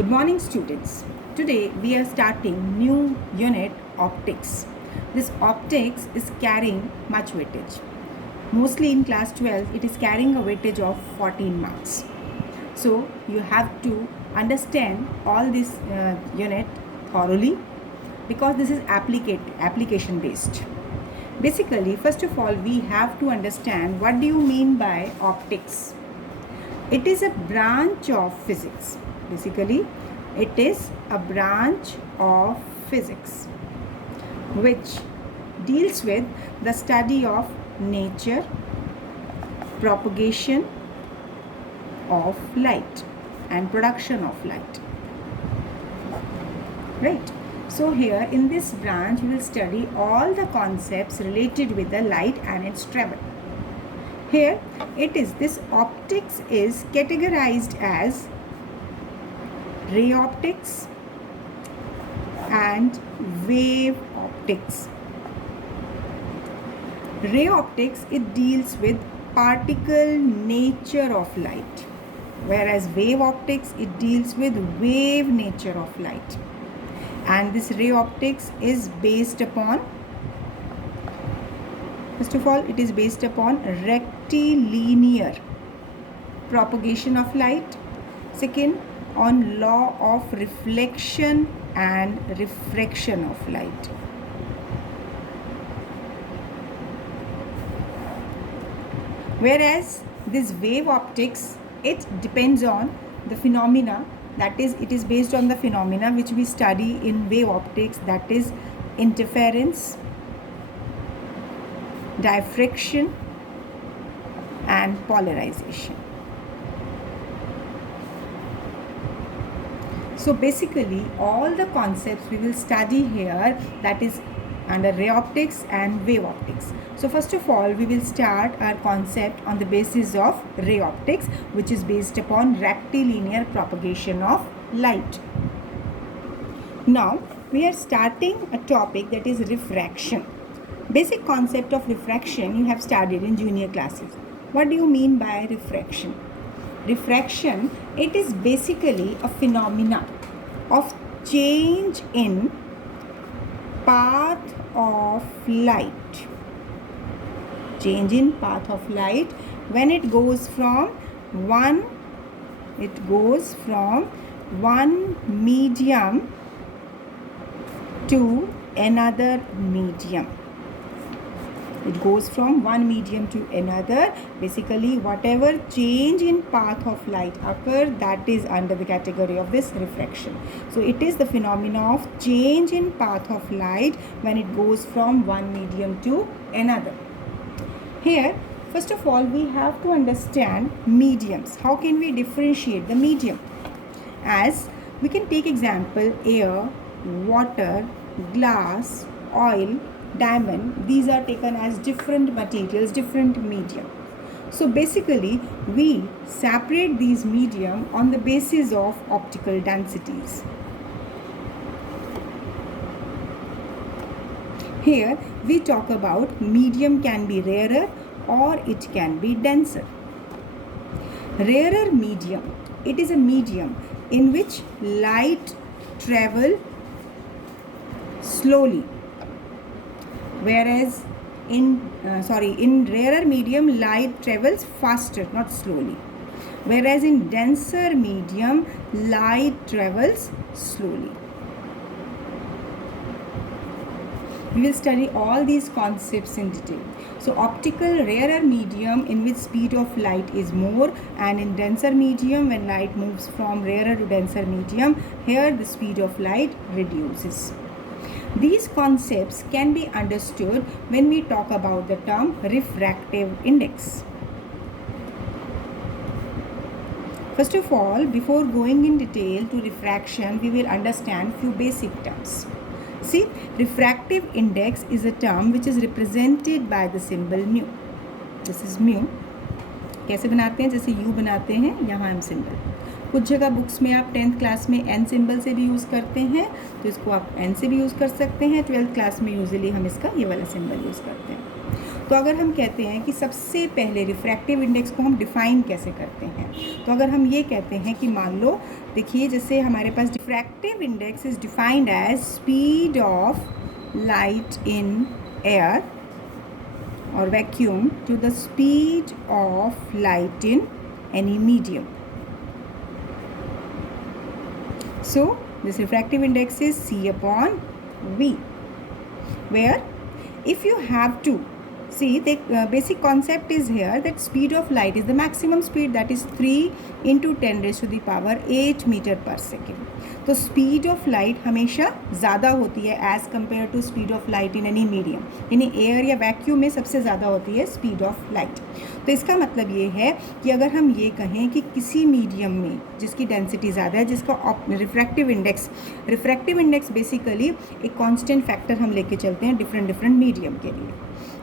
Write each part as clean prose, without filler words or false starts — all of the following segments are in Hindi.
Good morning, students. Today we are starting new unit optics. This optics is carrying much weightage. Mostly in class 12 it is carrying a weightage of 14 marks. So you have to understand all this unit thoroughly because this is application based. Basically, first of all, we have to understand what do you mean by optics. It is a branch of physics. Basically, it is a branch of physics which deals with the study of nature, propagation of light and production of light. Right? So here in this branch we will study all the concepts related with the light and its travel. Here it is, this optics is categorized as ray optics and wave optics. Ray optics, it deals with particle nature of light, whereas wave optics, it deals with wave nature of light. And this ray optics is based upon, first of all, it is based upon rectilinear propagation of light. Second, on law of reflection and refraction of light. Whereas this wave optics, it depends on the phenomena, that is, it is based on the phenomena which we study in wave optics, that is interference, diffraction and polarization. So basically all the concepts we will study here, that is under ray optics and wave optics. So first of all, we will start our concept on the basis of ray optics, which is based upon rectilinear propagation of light. Now we are starting a topic, that is refraction. Basic concept of refraction you have studied in junior classes. What do you mean by refraction? Refraction, it is basically a phenomena of change in path of light. Change in path of light when it goes from one medium to another medium. It goes from one medium to another. Basically, whatever change in path of light occurs, that is under the category of this refraction. So it is the phenomena of change in path of light when it goes from one medium to another. Here, first of all, we have to understand mediums. How can we differentiate the medium? As we can take example, air, water, glass, oil, diamond. These are taken as different materials, different medium. So basically we separate these medium on the basis of optical densities. Here we talk about medium can be rarer or it can be denser. Rarer medium, it is a medium in which light travel slowly, whereas in rarer medium light travels faster, not slowly, whereas in denser medium light travels slowly. We will study all these concepts in detail. So optical rarer medium in which speed of light is more, and in denser medium when light moves from rarer to denser medium, here the speed of light reduces. These concepts can be understood when we talk about the term refractive index. First of all, before going in detail to refraction, we will understand few basic terms. See, refractive index is a term which is represented by the symbol mu. This is mu. कैसे बनाते हैं? जैसे U बनाते हैं, यहाँ M symbol. कुछ जगह बुक्स में आप 10th क्लास में N सिंबल से भी यूज़ करते हैं, तो इसको आप N से भी यूज़ कर सकते हैं. 12th क्लास में यूजुअली हम इसका ये वाला सिंबल यूज़ करते हैं. तो अगर हम कहते हैं कि सबसे पहले रिफ्रैक्टिव इंडेक्स को हम डिफ़ाइन कैसे करते हैं, तो अगर हम ये कहते हैं कि मान लो, देखिए जैसे हमारे पास refractive index is defined as speed of light in air or vacuum to the speed of light in any medium. So this refractive index is C upon V, where if you have to see, the basic concept is here that speed of light is the maximum speed, that is 3 into 10 raised to the power 8 meter per second. तो स्पीड ऑफ लाइट हमेशा ज़्यादा होती है as compared to speed of light in any medium, यानी एयर या वैक्यूम में सबसे ज़्यादा होती है स्पीड ऑफ लाइट। तो इसका मतलब ये है कि अगर हम ये कहें कि किसी मीडियम में जिसकी डेंसिटी ज़्यादा है, जिसका रिफ्रैक्टिव इंडेक्स बेसिकली एक कांस्टेंट फैक्टर हम लेके चलते हैं डिफरेंट मीडियम के लिए।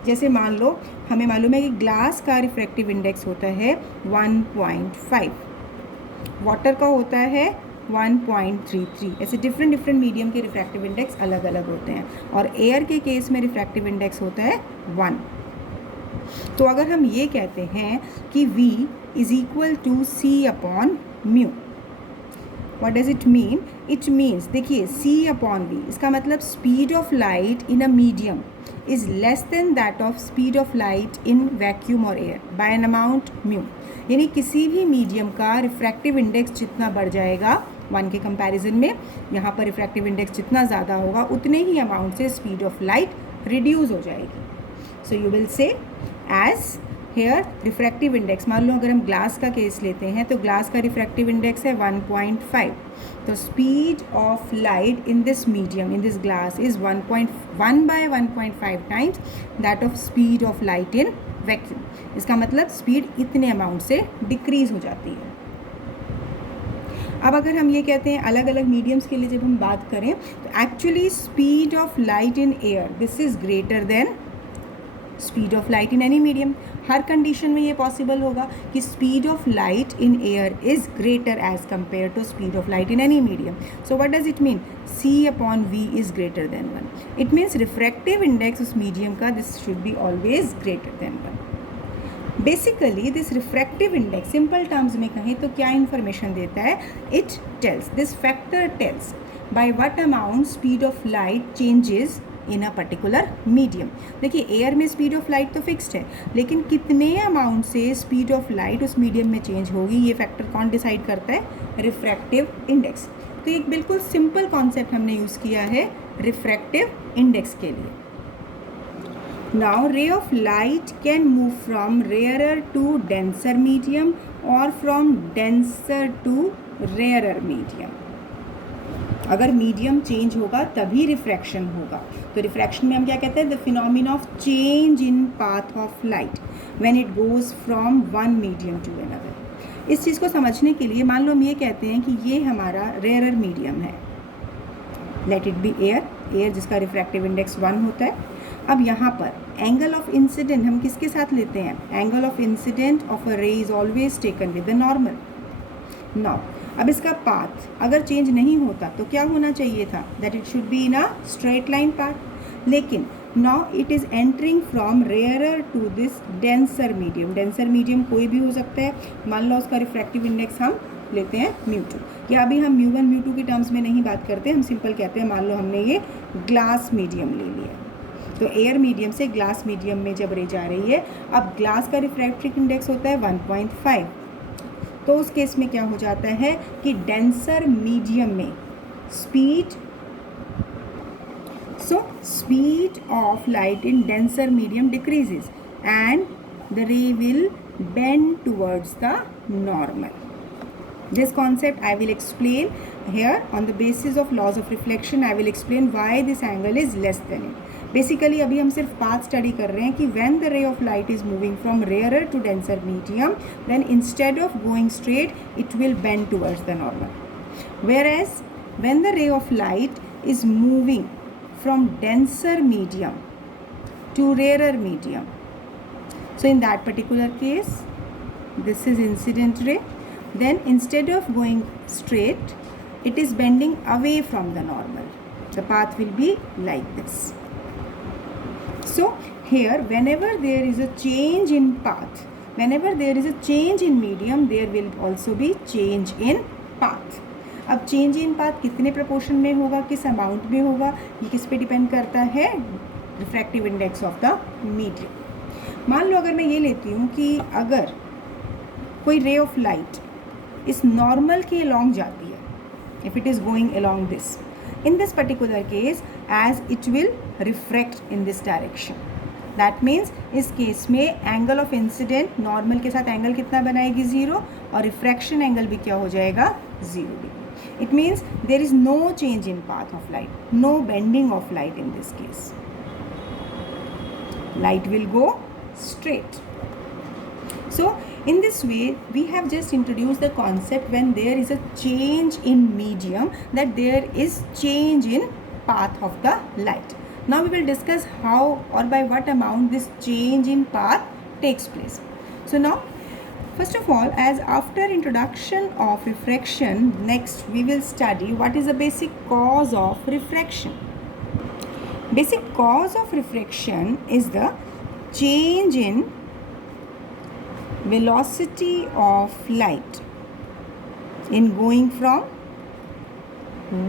जैसे मान लो हमें मालूम है कि ग्लास का रिफ्रैक्टिव इंडेक्स होता है 1.5, वाटर का होता है 1.33, ऐसे डिफरेंट मीडियम के रिफ्रैक्टिव इंडेक्स अलग अलग होते हैं, और एयर के केस में रिफ्रैक्टिव इंडेक्स होता है 1। तो अगर हम ये कहते हैं कि V is equal to C upon mu, what does it mean? It means, देखिए C अपॉन V, इसका मतलब speed of light in a medium is less than that of speed of light in vacuum और air by an amount mu, यानी किसी भी मीडियम का रिफ्रैक्टिव इंडेक्स जितना बढ़ जाएगा 1 के कंपैरिजन में, यहाँ पर रिफ्रैक्टिव इंडेक्स जितना ज़्यादा होगा उतने ही अमाउंट से स्पीड ऑफ लाइट रिड्यूस हो जाएगी। So you will say as here refractive index, मान लो अगर हम ग्लास का केस लेते हैं तो ग्लास का रिफ्रैक्टिव इंडेक्स है 1.5, तो speed of light in this medium, in this glass is 1.1 by 1.5 times that of speed of light in vacuum. इसका मतलब स्पीड इतने अमाउंट से डिक्रीज हो जाती है। अब अगर हम ये कहते हैं अलग अलग मीडियम्स के लिए जब हम बात करें, तो actually speed of light in air this is greater than speed of light in any medium. हर कंडीशन में ये पॉसिबल होगा कि speed of light in air is greater as compared to speed of light in any medium. So what does it mean? C upon V is greater than 1। It means refractive index उस मीडियम का this should be always greater than 1। Basically this refractive index simple terms में कहें तो क्या इन्फॉर्मेशन देता है? It tells, this factor tells by what amount speed of light changes in a particular medium. देखिए एयर में स्पीड ऑफ लाइट तो फिक्स्ड है, लेकिन कितने अमाउंट से स्पीड ऑफ लाइट उस मीडियम में चेंज होगी ये फैक्टर कौन डिसाइड करता है? Refractive index. तो एक बिल्कुल सिंपल कॉन्सेप्ट हमने यूज़ किया है रिफ्रैक्टिव इंडेक्स के लिए। Now ray of light can move from rarer to denser medium or from denser to rarer medium. अगर मीडियम चेंज होगा तभी रिफ्रैक्शन होगा। तो रिफ्रैक्शन में हम क्या कहते हैं? The phenomena of change in path of light when it goes from one medium to another. इस चीज़ को समझने के लिए मान लो हम ये कहते हैं कि ये हमारा रेयर मीडियम है, लेट इट बी एयर जिसका रिफ्रैक्टिव इंडेक्स 1 होता है। अब यहाँ पर एंगल ऑफ इंसिडेंट हम किसके साथ लेते हैं? Angle of incident of a ray is always taken with the normal. Now अब इसका पाथ अगर चेंज नहीं होता तो क्या होना चाहिए था? That it should be in a straight line path, लेकिन now it is entering from rarer to this denser medium. Denser medium कोई भी हो सकता है, मान लो उसका रिफ्रैक्टिव इंडेक्स हम लेते हैं μ2, या अभी हम μ1 μ2 के टर्म्स में नहीं बात करते, हम सिंपल कहते हैं मान लो हमने ये ग्लास मीडियम ले लिया, तो एयर मीडियम से ग्लास मीडियम में जब रे जा रही है, अब ग्लास का रिफ्रैक्टिव इंडेक्स होता है 1.5, तो उस केस में क्या हो जाता है कि डेंसर मीडियम में speed of light in denser medium decreases and the रे will bend towards the normal. This concept I will explain here on the basis of laws of reflection. I will explain why this angle is less than it. Basically अभी हम सिर्फ path study कर रहे हैं कि when the ray of light is moving from rarer to denser medium, then instead of going straight, it will bend towards the normal. Whereas when the ray of light is moving from denser medium to rarer medium, so in that particular case, this is incident ray. Then instead of going straight, it is bending away from the normal. The path will be like this. So here whenever there is a change in path, whenever there is a change in medium, there will also be change in path. अब चेंज इन पाथ कितने प्रपोर्शन में होगा, किस अमाउंट में होगा, ये किस पे डिपेंड करता है, refractive index of the medium. मान लो अगर मैं ये लेती हूँ कि अगर कोई रे ऑफ लाइट इस नॉर्मल के अलॉन्ग जाती है, if it is going along this, in this particular case as it will refract in this direction, that means इस केस में एंगल ऑफ इंसिडेंट नॉर्मल के साथ एंगल कितना बनाएगी, 0, और रिफ्रैक्शन एंगल भी क्या हो जाएगा, 0 degree. It means there is no change in path of light, no bending of light in this case. Light will go straight. So in this way we have just introduced the concept when there is a change in medium, that there is change in path of the light. Now we will discuss how or by what amount this change in path takes place. So now first of all, as after introduction of refraction, next we will study what is the basic cause of refraction. Basic cause of refraction is the change in velocity of light in going from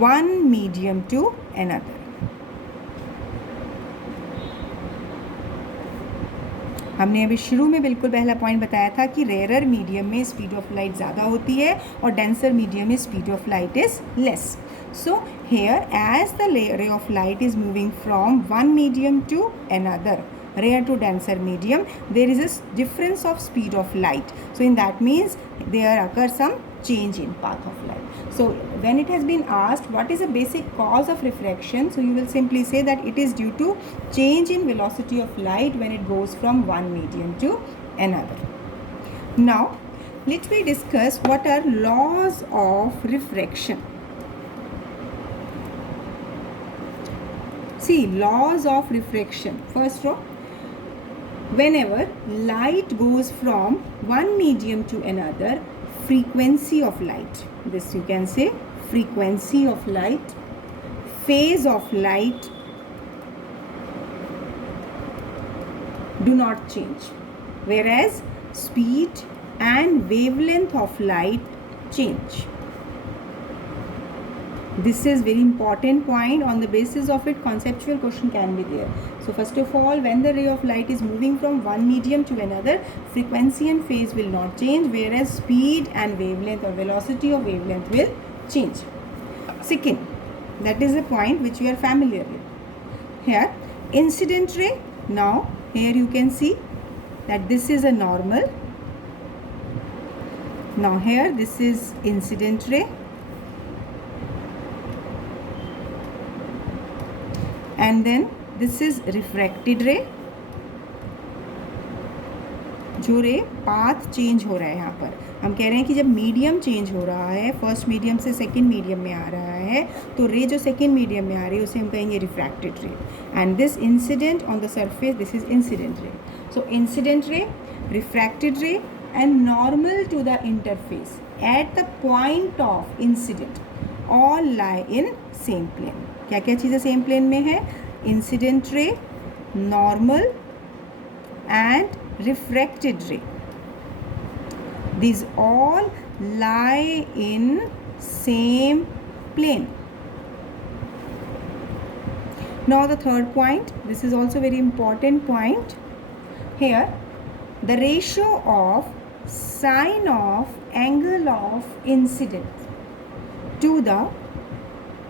one medium to another. हमने अभी शुरू में बिल्कुल पहला पॉइंट बताया था कि रेयर मीडियम में स्पीड ऑफ लाइट ज़्यादा होती है और डेंसर मीडियम में speed of light is less. So here as the ray of light is moving from one medium to another, rare to denser medium, there is a difference of speed of light. So in that means there occurs some change in path of light. So when it has been asked what is the basic cause of refraction, so you will simply say that it is due to change in velocity of light when it goes from one medium to another. Now let me discuss what are laws of refraction. See, laws of refraction. First law, whenever light goes from one medium to another, frequency of light, this you can say frequency of light, phase of light do not change, whereas speed and wavelength of light change. This is very important point. On the basis of it, conceptual question can be there. So first of all, when the ray of light is moving from one medium to another, frequency and phase will not change, whereas speed and wavelength or velocity of wavelength will change. Second, that is a point which we are familiar with. Here, incident ray. Now here you can see that this is a normal. Now here this is incident ray. And then this is refracted ray. जो रे पाथ चेंज हो रहा है, यहाँ पर हम कह रहे हैं कि जब मीडियम चेंज हो रहा है, फर्स्ट मीडियम से सेकंड मीडियम में आ रहा है, तो रे जो सेकंड मीडियम में आ रही है उसे हम कहेंगे refracted ray. And this incident on the surface, this is incident ray. So incident ray, refracted ray and normal to the interface at the point of incident all lie in same plane. क्या क्या चीज़ें सेम प्लेन में है? Incident ray, normal and refracted ray. These all lie in same plane. Now the third point, this is also very important point. Here the ratio of sine of angle of incidence to the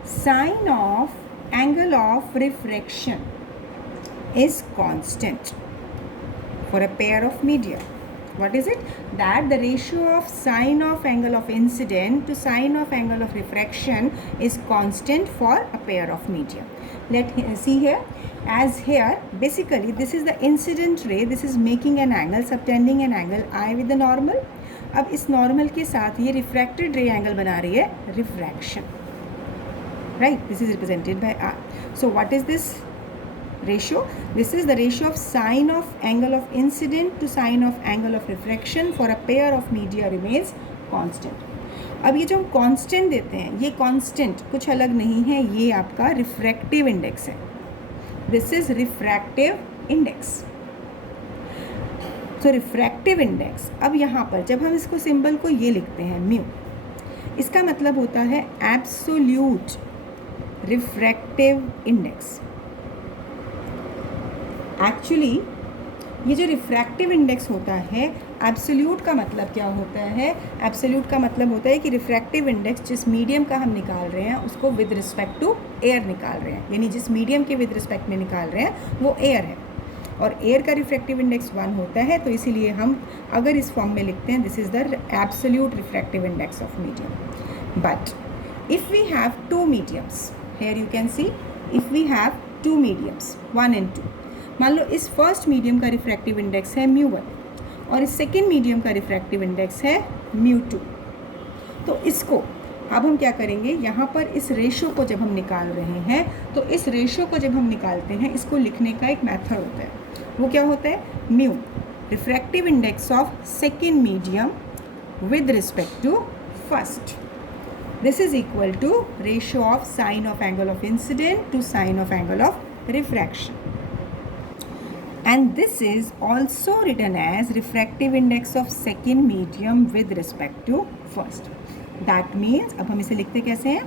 sine of angle of refraction is constant for a pair of media. What is it? That the ratio of sine of angle of incident to sine of angle of refraction is constant for a pair of media. Let's see here. As here, basically this is the incident ray. This is making an angle, subtending an angle I with the normal. अब इस normal के साथ ये refracted ray angle बना रही है refraction. Right? This is represented by R. So what is this ratio? This is the ratio of sine of angle of incident to sine of angle of refraction for a pair of media remains constant. अब ये जो हम constant देते हैं, ये constant कुछ अलग नहीं है, ये आपका refractive index है. This is refractive index. तो रिफ्रैक्टिव इंडेक्स, अब यहाँ पर जब हम इसको सिंबल को ये लिखते हैं म्यू, इसका मतलब होता है एब्सोल्यूट रिफ्रैक्टिव इंडेक्स. एक्चुअली ये जो रिफ्रैक्टिव इंडेक्स होता है, एब्सोल्यूट का मतलब क्या होता है? एब्सोल्यूट का मतलब होता है कि रिफ्रैक्टिव इंडेक्स जिस मीडियम का हम निकाल रहे हैं उसको विद रिस्पेक्ट टू एयर निकाल रहे हैं, यानी जिस मीडियम के विद रिस्पेक्ट में निकाल रहे हैं वो एयर है, और एयर का रिफ्रैक्टिव इंडेक्स 1 होता है. तो इसीलिए हम अगर इस फॉर्म में लिखते हैं this is the absolute refractive index of medium. But if we have two mediums, here you can see, if we have two mediums 1 and 2, मान लो इस फर्स्ट मीडियम का रिफ्रैक्टिव इंडेक्स है μ1 और इस सेकेंड मीडियम का रिफ्रैक्टिव इंडेक्स है μ2. तो इसको अब हम क्या करेंगे, यहाँ पर इस रेशो को जब हम निकाल रहे हैं, तो इस रेशो को जब हम निकालते हैं इसको लिखने का एक मेथड होता है. वो क्या होता है? Mu refractive index of second medium with respect to first. This is equal to ratio of sine of angle of incident to sine of angle of refraction. And this is also written as refractive index of second medium with respect to first. That means अब हम इसे लिखते कैसे हैं?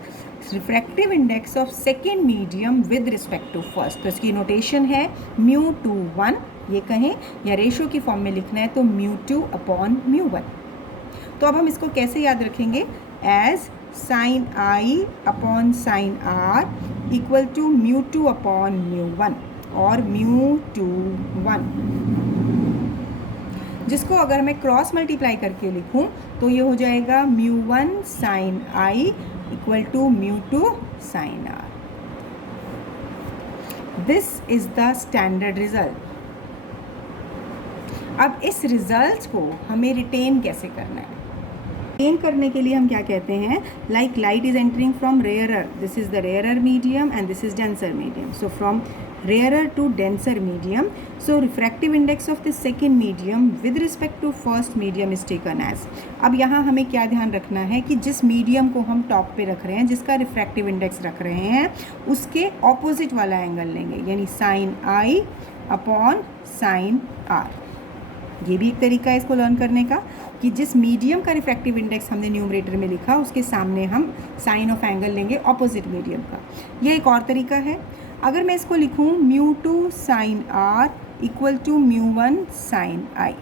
refractive index of second medium with respect to first. तो इसकी नोटेशन है μ21, ये कहें, या रेशो की फॉर्म में लिखना है तो μ2 upon μ1. तो अब हम इसको कैसे याद रखेंगे? as sin I upon sin R equal to μ2 upon μ1 और μ21, जिसको अगर मैं क्रॉस मल्टीप्लाई करके लिखूं तो ये हो जाएगा μ1 sin I equal to μ2 sin R. This is the standard result. अब इस रिजल्ट को हमें रिटेन कैसे करना है? रिटेन करने के लिए हम क्या कहते हैं? Like light is entering from rarer, this is the rarer medium and this is denser medium. So from rarer to denser medium, so refractive index of the second medium with respect to first medium is taken as. अब यहाँ हमें क्या ध्यान रखना है कि जिस मीडियम को हम टॉप पे रख रहे हैं, जिसका रिफ्रैक्टिव इंडेक्स रख रहे हैं, उसके ऑपोजिट वाला एंगल लेंगे, यानी sine I upon sine R. ये भी एक तरीका है इसको लर्न करने का कि जिस मीडियम का रिफ्रैक्टिव इंडेक्स हमने न्यूमरेटर में लिखा उसके सामने हम साइन ऑफ एंगल लेंगे ऑपोजिट मीडियम का. यह एक और तरीका है. अगर मैं इसको लिखूँ μ2 sin R equal to μ1 sin I.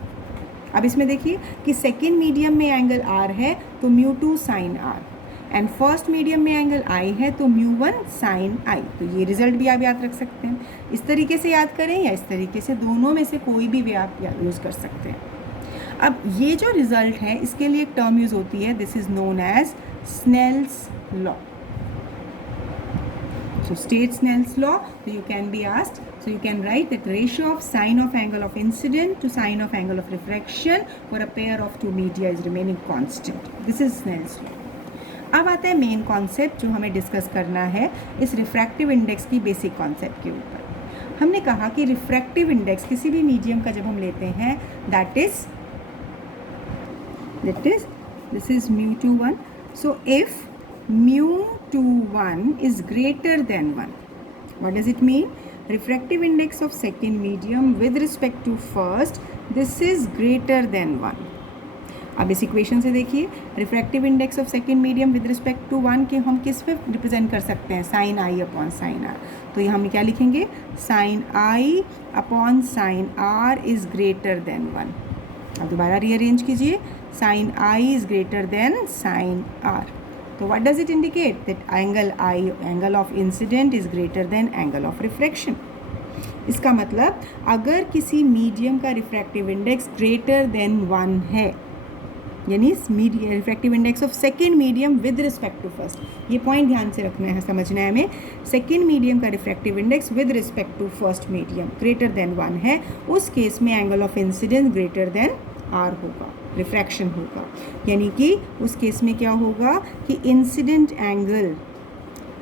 अब इसमें देखिए कि सेकेंड मीडियम में एंगल R है तो μ2 sin R, and first medium में एंगल I है तो μ1 sin I. तो ये रिजल्ट भी आप याद रख सकते हैं. इस तरीके से याद करें या इस तरीके से, दोनों में से कोई भी आप यूज़ कर सकते हैं. अब ये जो रिजल्ट है इसके लिए एक टर्म यूज़ होती है, this is known as Snell's law. So state Snell's law, so you can be asked, so you can write that ratio of sine of angle of incident to sine of angle of refraction for a pair of two media is remaining constant. This is Snell's law. अब आता है मेन कॉन्सेप्ट जो हमें डिस्कस करना है इस रिफ्रैक्टिव इंडेक्स की बेसिक कॉन्सेप्ट के ऊपर. हमने कहा कि रिफ्रैक्टिव इंडेक्स किसी भी मीडियम का जब हम लेते हैं that is this is μ21. So if μ21 is greater than 1. What does it mean? Refractive index of second medium with respect to first, this is greater than 1. अब इस इक्वेशन से देखिए, refractive index of second medium with respect to 1 के हम किस पे रिप्रेजेंट कर सकते हैं? Sine I upon sine R. तो यहाँ हम क्या लिखेंगे? Sine I upon sine R is greater than 1. अब दोबारा रीअरेंज कीजिए, sine I is greater than sine R. तो what does it indicate? That angle I, angle of incident is greater than angle of refraction. इसका मतलब अगर किसी मीडियम का रिफ्रैक्टिव इंडेक्स ग्रेटर देन 1 है, यानी refractive index of second medium with respect to first, ये पॉइंट ध्यान से रखना है, समझना है हमें. सेकेंड मीडियम का refractive index with respect to first medium greater than 1 है, उस केस में angle of incidence greater than R होगा, रिफ्रैक्शन होगा. यानी कि उस केस में क्या होगा कि इंसिडेंट एंगल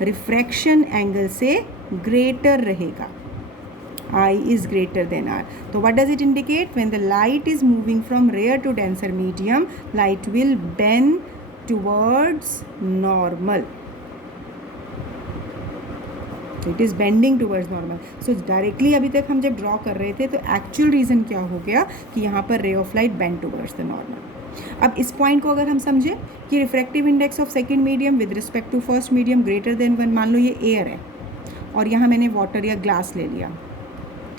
रिफ्रैक्शन एंगल से ग्रेटर रहेगा. I is greater than R. So what does it indicate? When the light is moving from rare to denser medium, light will bend towards normal. So it is bending towards normal. So directly अभी तक हम जब ड्रॉ कर रहे थे तो एक्चुअल रीज़न क्या हो गया कि यहाँ पर ray of light bend towards the normal. अब इस पॉइंट को अगर हम समझें कि refractive index of second medium with respect to first medium greater than 1, मान लो ये एयर है और यहाँ मैंने वाटर या ग्लास ले लिया,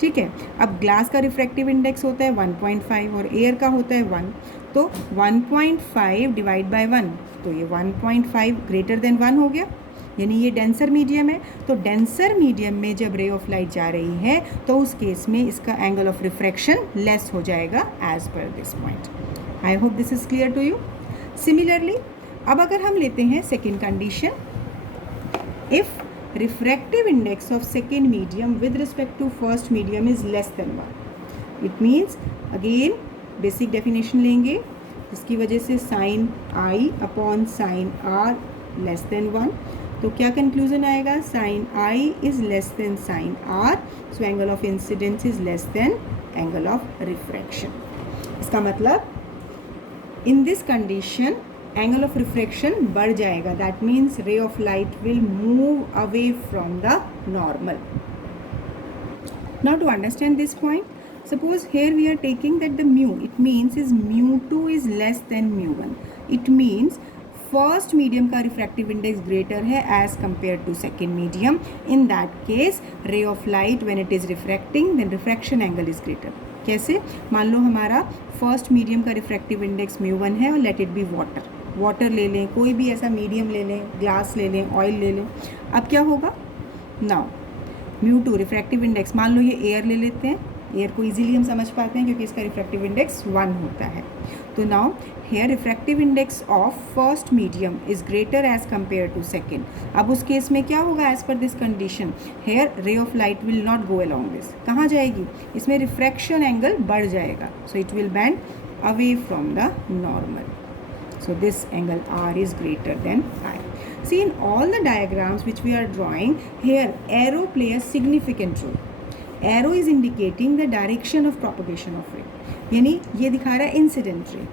ठीक है. अब ग्लास का रिफ्रैक्टिव इंडेक्स होता है 1.5 और एयर का होता है 1, तो 1.5 डिवाइड बाय 1, तो ये 1.5 ग्रेटर देन 1 हो गया, यानी ये डेंसर मीडियम है. तो डेंसर मीडियम में जब रे ऑफ लाइट जा रही है तो उस केस में इसका एंगल ऑफ रिफ्रैक्शन लेस हो जाएगा as per this point. I hope this is clear to you. Similarly अब अगर हम लेते हैं second condition, if refractive index of second medium with respect to first medium is less than 1, it means again basic definition लेंगे जिसकी वजह से sin I upon sin R less than 1, तो क्या कंक्लूजन आएगा, sin I is less than sin R, so angle of incidence is less than angle of refraction. इसका मतलब in this condition angle of refraction बढ़ जाएगा. That means ray of light will move away from the normal. Now to understand this point, suppose here we are taking that the mu, it means is μ2 is less than μ1. It means first medium का रिफ्रैक्टिव इंडेक्स ग्रेटर है as compare to second medium. In that case ray of light when it is refracting then refraction angle is greater. कैसे, मान लो हमारा फर्स्ट मीडियम का रिफ्रैक्टिव इंडेक्स μ1 है और लेट इट बी वाटर ले लें, कोई भी ऐसा मीडियम ले लें, ग्लास ले लें, ऑयल ले लें. अब क्या होगा, नाउ μ2 रिफ्रैक्टिव इंडेक्स, मान लो ये एयर ले लेते हैं, एयर को इजीली हम समझ पाते हैं क्योंकि इसका रिफ्रैक्टिव इंडेक्स 1 होता है. तो now here refractive index of first medium is greater as compare to second. अब उस केस में क्या होगा, as per this condition here ray of light will not go along this. कहाँ जाएगी, इसमें रिफ्रैक्शन एंगल बढ़ जाएगा, so it will bend away from the normal. So this angle R is greater than I. See, in all the diagrams which we are drawing, here arrow play a significant role. Arrow is indicating the direction of propagation of ray. यानी ये दिखा रहा है इंसिडेंट रे,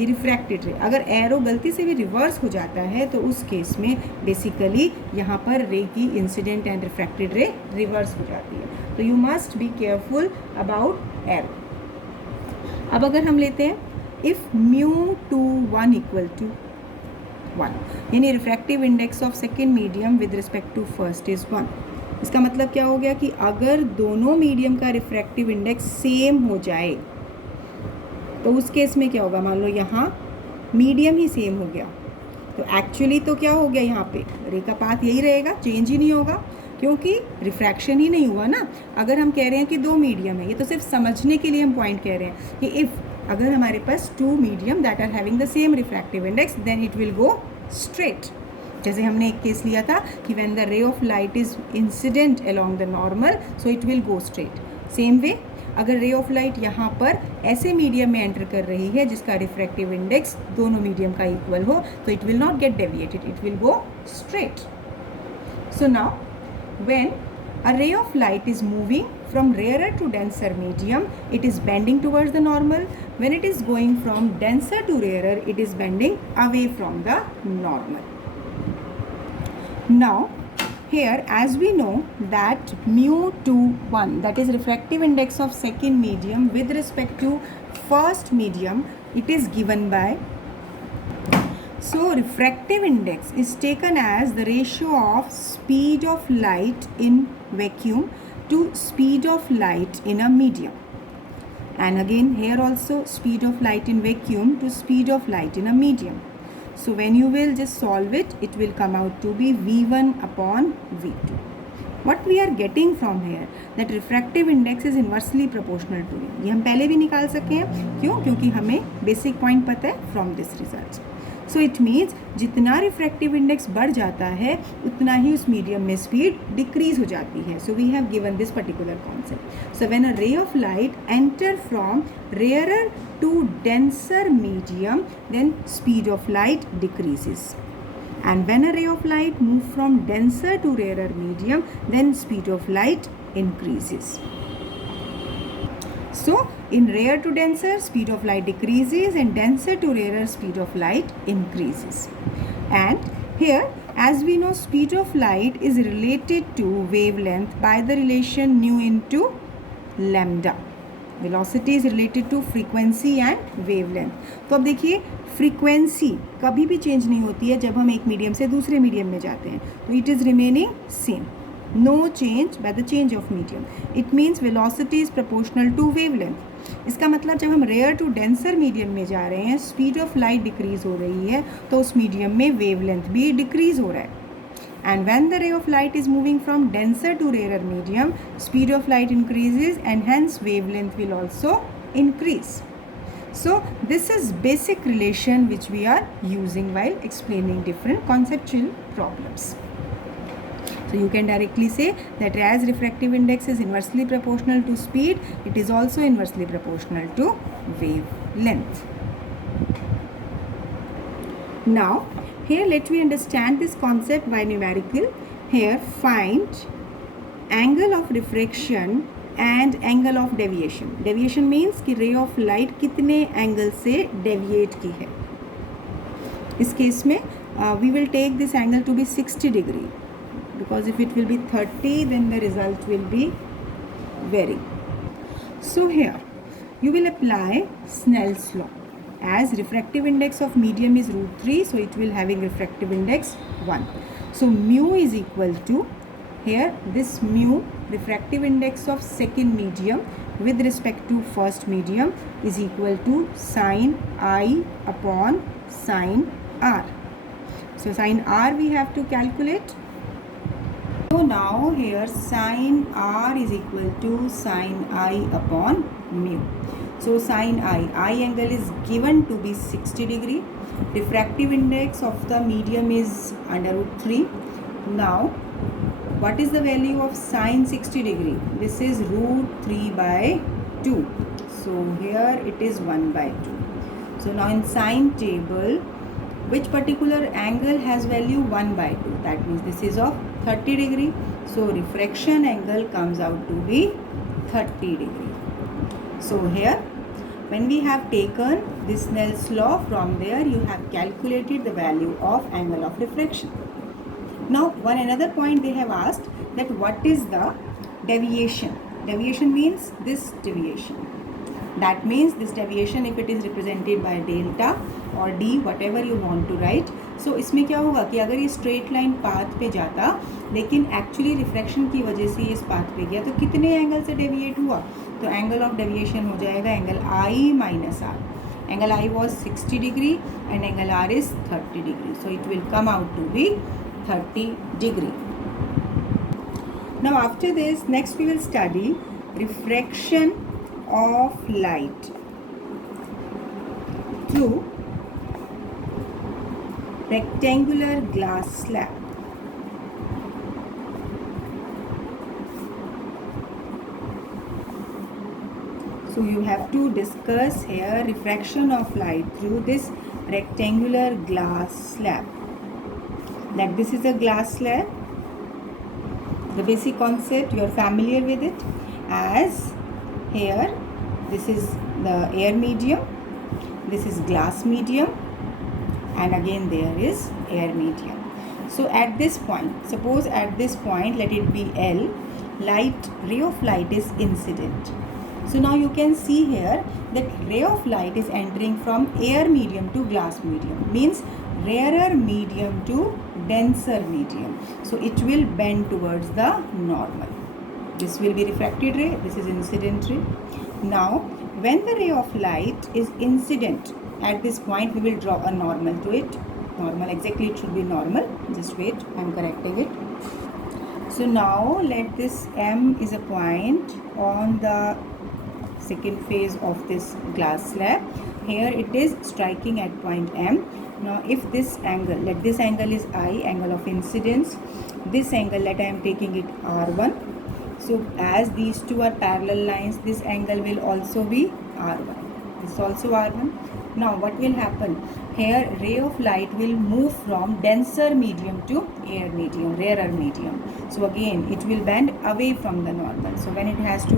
ये रिफ्रैक्टेड रे. अगर एरो गलती से भी रिवर्स हो जाता है तो उस केस में बेसिकली यहाँ पर रे की इंसिडेंट एंड रिफ्रैक्टेड रे रिवर्स हो जाती है. तो you must be careful about arrow. अब अगर हम लेते हैं if μ2 1 equal to 1, यानी refractive index of second medium with respect to first is 1. इसका मतलब क्या हो गया कि अगर दोनों मीडियम का रिफ्रैक्टिव इंडेक्स सेम हो जाए तो उस केस में क्या होगा, मान लो यहाँ मीडियम ही सेम हो गया तो एक्चुअली तो क्या हो गया, यहाँ पे रे का पाथ यही रहेगा, चेंज ही नहीं होगा क्योंकि रिफ्रैक्शन ही नहीं हुआ ना. अगर हम कह रहे हैं कि दो मीडियम है, ये तो सिर्फ समझने के लिए हम पॉइंट कह रहे हैं कि इफ़ अगर हमारे पास two medium that are having the same refractive index then it will go straight. जैसे हमने एक केस लिया था कि when the ray of light is incident along the normal so it will go straight. Same way अगर रे ऑफ लाइट यहाँ पर ऐसे मीडियम में एंटर कर रही है जिसका रिफ्रैक्टिव इंडेक्स दोनों मीडियम का इक्वल हो तो it will not gate deviated, it will go straight. So now when a ray of light is moving from rarer to denser medium, it is bending towards the normal. When it is going from denser to rarer, it is bending away from the normal. Now here as we know that μ2 1, that is refractive index of second medium with respect to first medium, it is given by, so refractive index is taken as the ratio of speed of light in vacuum to speed of light in a medium. And again here also speed of light in vacuum to speed of light in a medium. So when you will just solve it, it will come out to be V1 upon V2. What we are getting from here that refractive index is inversely proportional to V. ये हम पहले भी निकाल सके हैं, क्यों? क्योंकि हमें बेसिक पॉइंट पता है from this result. So it means जितना रिफ्रैक्टिव इंडेक्स बढ़ जाता है उतना ही उस मीडियम में स्पीड डिक्रीज हो जाती है. So we have given this particular concept. So when a ray of light enter from rarer to denser medium then speed of light decreases. And when a ray of light moves from denser to rarer medium, then speed of light increases. So in rare to denser, speed of light decreases, and denser to rarer, speed of light increases. And here As we know, speed of light is related to wavelength by the relation nu into lambda. Velocity is related to frequency and wavelength. तो अब देखिए, फ्रीक्वेंसी कभी भी चेंज नहीं होती है जब हम एक मीडियम से दूसरे मीडियम में जाते हैं, तो it is remaining same, no change by the change of medium. It means velocity is proportional to wavelength. इसका मतलब जब हम रेयर टू डेंसर मीडियम में जा रहे हैं, स्पीड ऑफ लाइट डिक्रीज हो रही है, तो उस मीडियम में वेवलेंथ भी डिक्रीज हो रहा है. And when the ray of light is moving from denser to rarer medium, speed of light increases and hence wavelength will also increase. So this is basic relation which we are using while explaining different conceptual problems. So you can directly say that as refractive index is inversely proportional to speed, it is also inversely proportional to wavelength. Now here let me understand this concept by numerical. Here find angle of refraction and angle of deviation. Deviation means कि ray of light कितने angle से deviate की है. इस case में we will take this angle to be 60 degree, because if it will be 30 then the result will be varying. So here you will apply Snell's law. As refractive index of medium is √3, so it will having refractive index 1. So mu is equal to, here this mu, refractive index of second medium with respect to first medium, is equal to sin I upon sin R. So sin R we have to calculate. So now here sin R is equal to sin I upon mu. So sin I angle is given to be 60 degree. Refractive index of the medium is under √3. Now what is the value of sin 60 degree? This is √3 by 2. So here it is 1 by 2. So now in sine table, which particular angle has value 1 by 2? That means this is of 30 degree. So refraction angle comes out to be 30 degree. So here when we have taken this Snell's law, from there you have calculated the value of angle of refraction. Now one another point they have asked, that what is the deviation? Deviation means this deviation. That means this deviation, if it is represented by delta or d, whatever you want to write. So इसमें क्या होगा कि अगर ये स्ट्रेट लाइन पाथ पे जाता, लेकिन एक्चुअली रिफ्रैक्शन की वजह से इस पाथ पे गया, तो कितने एंगल से डेविएट हुआ? तो एंगल ऑफ डेविएशन हो जाएगा angle I minus R. Angle I was 60 degree and angle R is 30 degree. So it will come out to be 30 degree. Now after this, next we will study refraction of light through rectangular glass slab. So you have to discuss here refraction of light through this rectangular glass slab. Like this is a glass slab. The basic concept you are familiar with it. As here this is the air medium, this is glass medium, and again there is air medium. So at this point, suppose at this point let it be L, ray of light is incident. So now you can see here that ray of light is entering from air medium to glass medium, means rarer medium to denser medium. So it will bend towards the normal. This will be refracted ray, this is incident ray. Now when the ray of light is incident, at this point we will draw a normal to it. Normal, exactly it should be normal. Just wait, I am correcting it. So now let this M is a point on the second phase of this glass slab. Here it is striking at point M. Now if this angle, let this angle is I, angle of incidence. This angle, let I am taking it R1. So as these two are parallel lines, this angle will also be R1. This is also R1. Now what will happen? Here ray of light will move from denser medium to air medium, rarer medium. So again it will bend away from the normal. So when it has to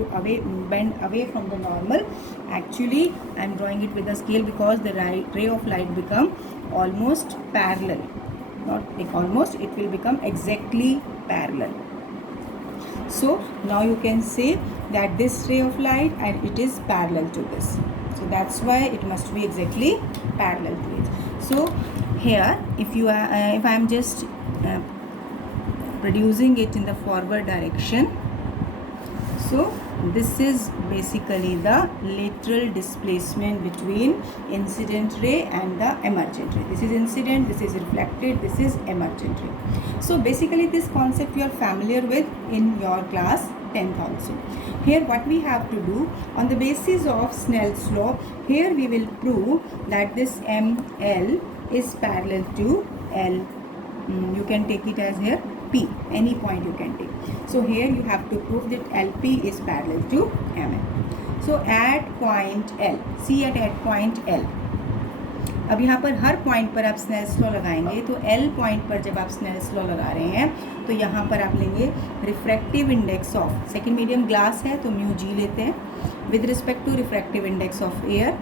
bend away from the normal, actually I am drawing it with a scale because the ray of light become almost parallel. not like almost, it will become exactly parallel. So now you can say that this ray of light and it is parallel to this. So that's why it must be exactly parallel to it. So here, if you are, if I am just producing it in the forward direction, so this is basically the lateral displacement between incident ray and the emergent ray. This is incident, this is reflected, this is emergent ray. So basically this concept you are familiar with in your class 10th also. Here what we have to do, on the basis of Snell's law, here we will prove that this ML is parallel to L. You can take it as here P, any point you can take. So here you have to prove that LP is parallel to MN. So at point L, see at point L. अब यहाँ पर हर पॉइंट पर आप स्नेल्स लॉ लगाएंगे, तो L पॉइंट पर जब आप स्नेल्स लॉ लगा रहे हैं तो यहाँ पर आप लेंगे refractive index of, second medium glass है तो म्यू जी लेते हैं with respect to refractive index of air.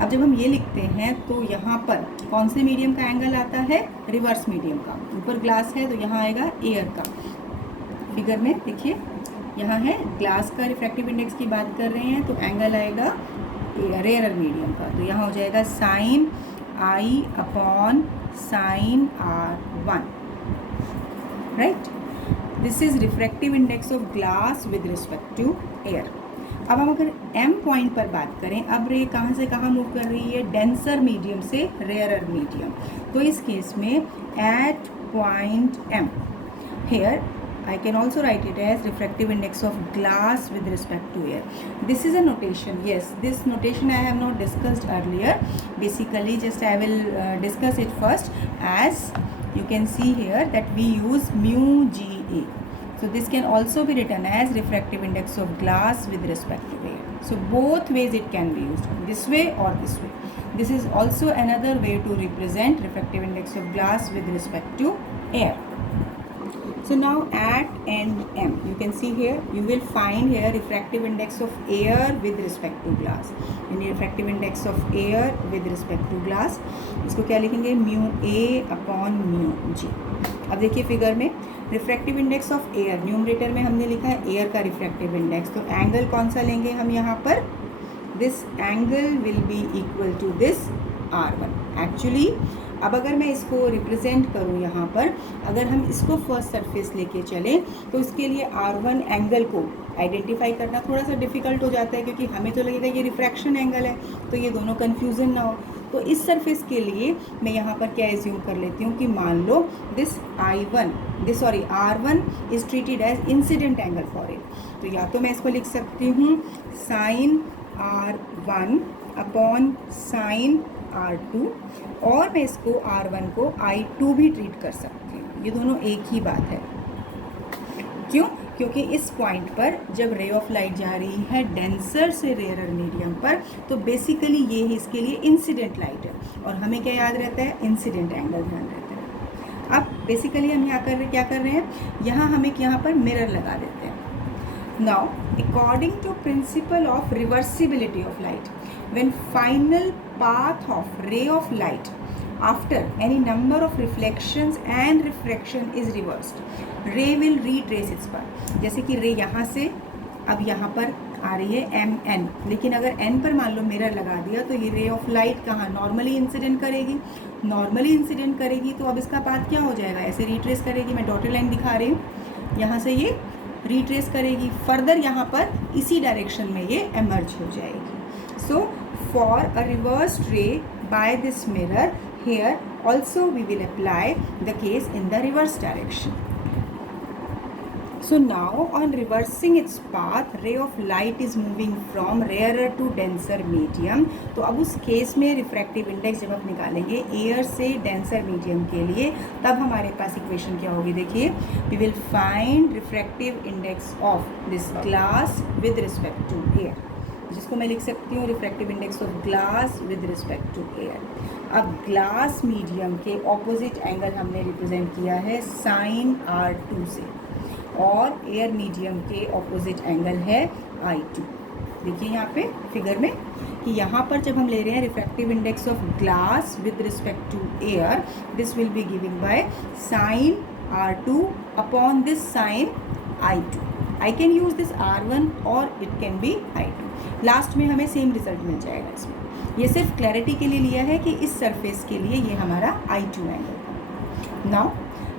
अब जब हम ये लिखते हैं तो यहाँ पर कौन से मीडियम का एंगल आता है, रिवर्स मीडियम का. ऊपर ग्लास है तो यहाँ आएगा एयर का. फिगर में देखिए यहाँ है ग्लास का रिफ्रैक्टिव इंडेक्स की बात कर रहे हैं तो एंगल आएगा रेयर मीडियम का, तो यहाँ हो जाएगा sine I upon sine R1, right. This is refractive index of glass with respect to air. अब हम अगर M पॉइंट पर बात करें, अब रे कहाँ से कहाँ मूव कर रही है, डेंसर मीडियम से रेयरर मीडियम. तो इस केस में at point M, here I can also write it as refractive index of glass with respect to air. This is a notation. Yes, this notation I have not discussed earlier. Basically just I will discuss it first. As you can see here that we use mu GA. So this can also be written as refractive index of glass with respect to air. So both ways it can be used, this way or this way. This is also another way to represent refractive index of glass with respect to air. So now at end M, you can see here, you will find here refractive index of air with respect to glass. यानी refractive index of air with respect to glass, इसको क्या लिखेंगे, mu A upon mu G. अब देखिए फिगर में refractive index of air, numerator में हमने लिखा है एयर का रिफ्रैक्टिव इंडेक्स, तो एंगल कौन सा लेंगे हम यहाँ पर, this angle will be equal to this R1. Actually अब अगर मैं इसको रिप्रेजेंट करूँ यहाँ पर, अगर हम इसको फर्स्ट सरफेस लेके चलें तो इसके लिए R1 एंगल को आइडेंटिफाई करना थोड़ा सा डिफ़िकल्ट हो जाता है, क्योंकि हमें तो लगेगा ये रिफ्रैक्शन एंगल है, तो ये दोनों कन्फ्यूज़न ना हो. तो इस सरफेस के लिए मैं यहाँ पर क्या एज्यूम कर लेती हूँ कि मान लो this R1 is treated as incident angle for it. तो या तो मैं इसको लिख सकती हूँ sign R1 upon sine R2, और मैं इसको R1 को I2 भी ट्रीट कर सकती हूँ. ये दोनों एक ही बात है. क्यों? क्योंकि इस पॉइंट पर जब रे ऑफ लाइट जा रही है डेंसर से रेयरर मीडियम पर, तो बेसिकली ये इसके लिए इंसिडेंट लाइट है, और हमें क्या याद रहता है, इंसिडेंट एंगल ध्यान रहता है. अब बेसिकली हम यहाँ क्या कर रहे हैं, यहाँ हम एक यहाँ पर मिरर लगा देते हैं. Now according to principle of reversibility of light, when final path of ray of light after any number of reflections and refraction is reversed, ray will retrace its path. जैसे कि रे यहाँ से अब यहाँ पर आ रही है MN, लेकिन अगर N पर मान लो मिरर लगा दिया तो ये रे ऑफ लाइट कहाँ नॉर्मली इंसिडेंट करेगी, तो अब इसका पाथ क्या हो जाएगा, ऐसे रिट्रेस करेगी. मैं डॉटेड लाइन दिखा रही हूँ, यहाँ से ये रिट्रेस करेगी, फर्दर यहाँ पर इसी डायरेक्शन में ये एमर्ज हो जाएगी. So for a reversed ray by this mirror, here also we will apply the case in the reverse direction. So now on reversing its path, ray of light is moving from rarer to denser medium. तो अब उस केस में रिफ्रैक्टिव इंडेक्स जब आप निकालेंगे एयर से डेंसर मीडियम के लिए, तब हमारे पास इक्वेशन क्या होगी, देखिए we will find refractive index of this glass with respect to air, जिसको मैं लिख सकती हूँ refractive index of glass with respect to air. अब ग्लास मीडियम के ऑपोजिट एंगल हमने रिप्रेजेंट किया है साइन R2 से, और एयर मीडियम के ऑपोजिट एंगल है I2. देखिए यहाँ पे फिगर में कि यहाँ पर जब हम ले रहे हैं refractive index of glass with respect to air, this will be giving by sine R2 upon this sine I2. I can use this R1 और it can be I2. Last में हमें सेम रिजल्ट मिल जाएगा इसमें. ये सिर्फ क्लैरिटी के लिए लिया है कि इस सरफेस के लिए ये हमारा I2 एंगल था. Now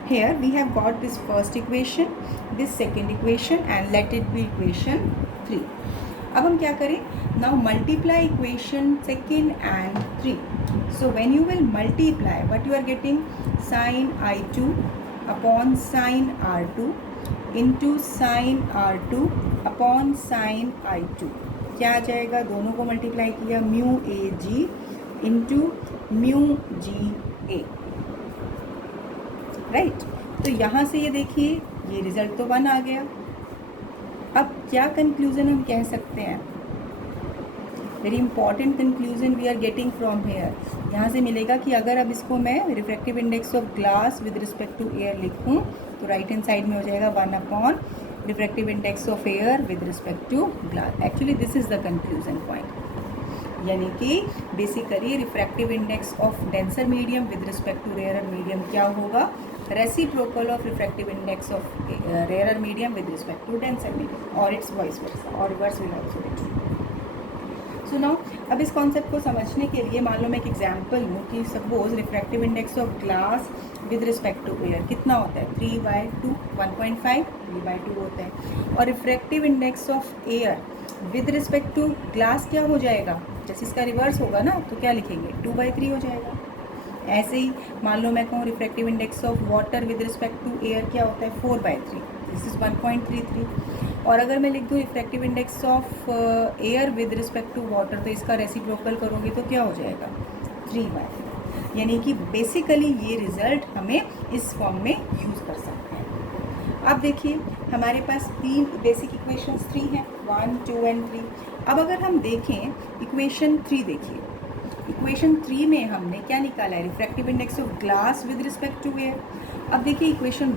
here we have got this first equation, this second equation and let it be equation 3. अब हम क्या करें? Now multiply equation second and 3. So when you will multiply, what you are getting? Sin I2 upon sin R2 into sin R2 upon sin I2. क्या आ जाएगा? दोनों को मल्टीप्लाई किया, mu A ji into mu G A. Right. तो यहाँ से ये देखिए, ये रिजल्ट तो 1 आ गया. अब क्या कंक्लूजन हम कह सकते हैं? Very important conclusion we are getting from here. यहाँ से मिलेगा कि अगर अब इसको मैं refractive index of glass with respect to air लिखूँ तो राइट हैंड साइड में हो जाएगा 1 upon refractive index of air with respect to glass. Actually this is the conclusion point. यानी कि basically refractive index of denser medium with respect to rarer medium क्या होगा? Reciprocal of refractive index of rarer medium with respect to denser medium, और इट्स वाइस वर्सा, और reverse will also be true. So now अब इस कॉन्सेप्ट को समझने के लिए मान लो मैं एक एग्जांपल लूँ कि suppose refractive index of glass with respect to air कितना होता है? 3/2, 1.5 3/2 होता है. और refractive index of air with respect to glass क्या हो जाएगा? जैसे इसका रिवर्स होगा ना, तो क्या लिखेंगे? 2/3 हो जाएगा. ऐसे ही मान लो मैं कहूँ refractive index of water with respect to air क्या होता है? 4/3. This is 1.33. और अगर मैं लिख दूँ refractive index of air with respect to water, तो इसका रेसिप्रोकल करोगे तो क्या हो जाएगा? 3/4. यानी कि बेसिकली ये रिजल्ट हमें इस फॉर्म में यूज़ कर सकते हैं. अब देखिए हमारे पास 3 बेसिक इक्वेशंस 3 हैं, 1, 2 एंड 3. अब अगर हम देखें इक्वेशन 3, देखिए इक्वेशन 3 में हमने क्या निकाला है? Refractive index of glass with respect to air. अब देखिए इक्वेशन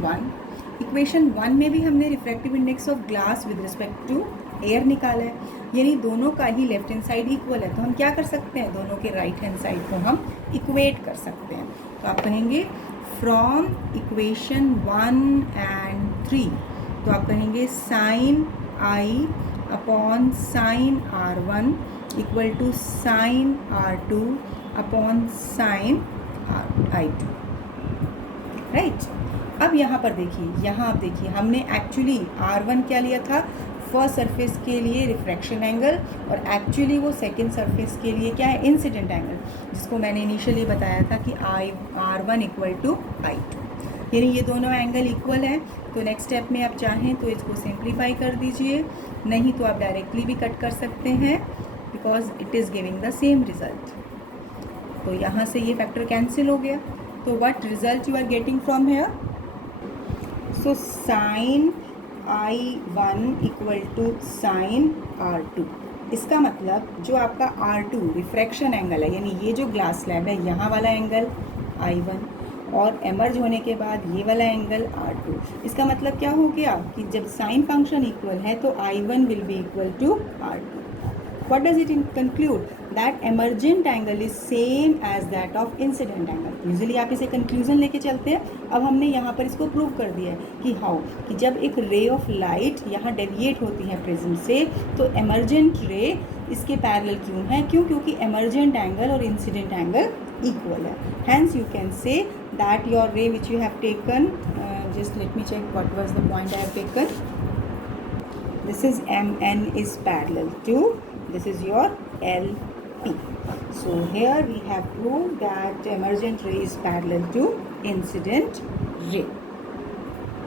1 में भी हमने refractive index of glass with respect to air निकाला है. यानी दोनों का ही लेफ्ट हैंड साइड इक्वल है. तो हम क्या कर सकते हैं? दोनों के राइट हैंड साइड को हम इक्वेट कर सकते हैं. तो आप कहेंगे फ्रॉम इक्वेशन 1 एंड 3, तो आप कहेंगे sine I upon sine R1 equal to sine R2 upon sine I2. Right. अब यहाँ पर देखिए, यहाँ आप देखिए हमने एक्चुअली R1 क्या लिया था? फर्स्ट सरफेस के लिए रिफ्रैक्शन एंगल, और एक्चुअली वो सेकंड सरफेस के लिए क्या है? इंसिडेंट एंगल, जिसको मैंने इनिशियली बताया था कि R1 इक्वल टू I2. यानी ये दोनों एंगल इक्वल है. तो नेक्स्ट स्टेप में आप चाहें तो इसको सिंप्लीफाई कर दीजिए, नहीं तो आप डायरेक्टली भी कट कर सकते हैं because it is giving the same result. तो यहाँ से ये फैक्टर कैंसिल हो गया. तो what result you are getting from here? So sine I1 equal to sine R2. इसका मतलब जो आपका R2 रिफ्रैक्शन एंगल है, यानी ये जो ग्लास स्लैब है यहाँ वाला एंगल I1 और एमर्ज होने के बाद ये वाला एंगल R2. इसका मतलब क्या हो गया कि जब साइन फंक्शन इक्वल है तो I1 will be equal to R2. What does it conclude? That emergent angle is same as that of incident angle. Usually आप इसे कंक्लूजन लेके चलते हैं. अब हमने यहाँ पर इसको प्रूव कर दिया है कि हाउ, कि जब एक रे ऑफ लाइट यहाँ डेविएट होती है प्रिज्म से, तो एमर्जेंट रे इसके पैरेलल क्यों है? क्योंकि एमर्जेंट एंगल और इंसिडेंट एंगल इक्वल है. Hence you can say that your ray which you have taken, just let me check what was the point I have taken. This is MN is parallel to, this is your LP. So here we have proved that emergent ray is parallel to incident ray.